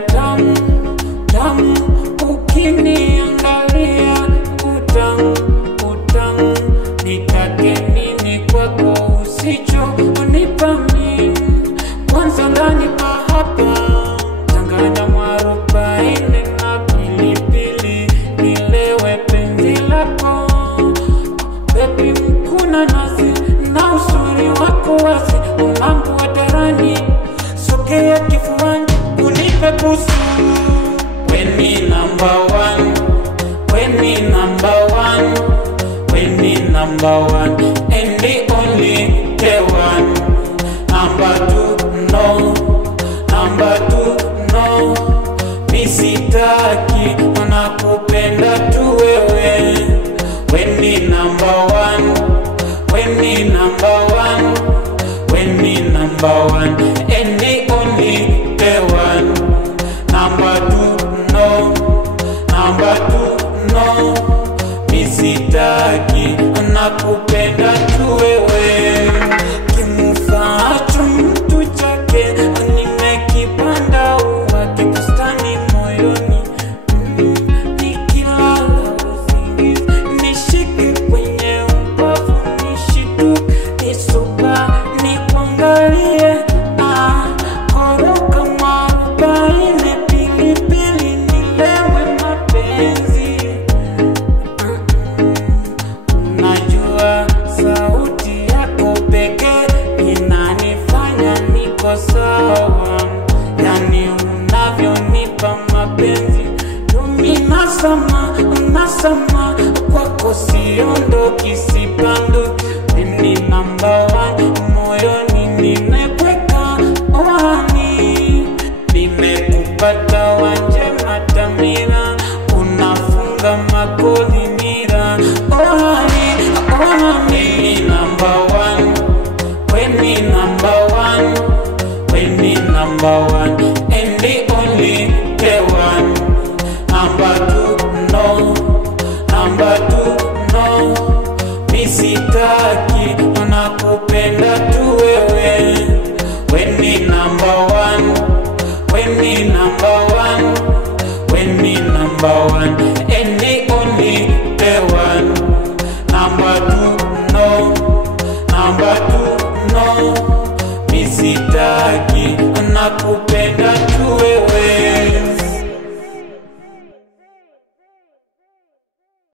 napenda tamu tamu, ukiniangalia utamu utamu. Nitake nini kwako usicho unipa mimi? Kwanza ndani pa hapa changanya mwarobaini na pilipili, nilewe penzi lako baby, mkuna nazi na usuri wako wazi, ulambu wa darani, sogea kifuani unipe busu. When me number one, when me number one, when me number one, and the only the one. Number two, no. Number two, no. Misitaki, nakupenda tu wewe. When me number one, when me number one, when me number one, and the only the one. Number two, no. Number two, no. Misitaki, nakupenda tu wewe. Kimufaacho mtu chake, nimekipanda uwake bustani moyoni. Nikilala usingizi, nishike kwenye ubavu, nishituke, nisuka, nikuangalie. Koroka mwarobaini, pilipili, nilewe mapenzi. Najua sauti yako pekee inanifanya niko sawa, yani unavyonipa mapenzi tumi nasama nasama, kwako siondoki sipanduki. Mimi number one, moyoni nimekuweka ohani, nimekupata wanje matamira, unafunga magoli mira ohani ohani. Mimi number one, when me number one, when me number one, and the only the one. Number two, no. Number two, no. Misitaki, nakupenda tu wewe. When me number one, when me number one, when me number one, and the only the one. Number two, no. Number two, no. Misitaki, nakupenda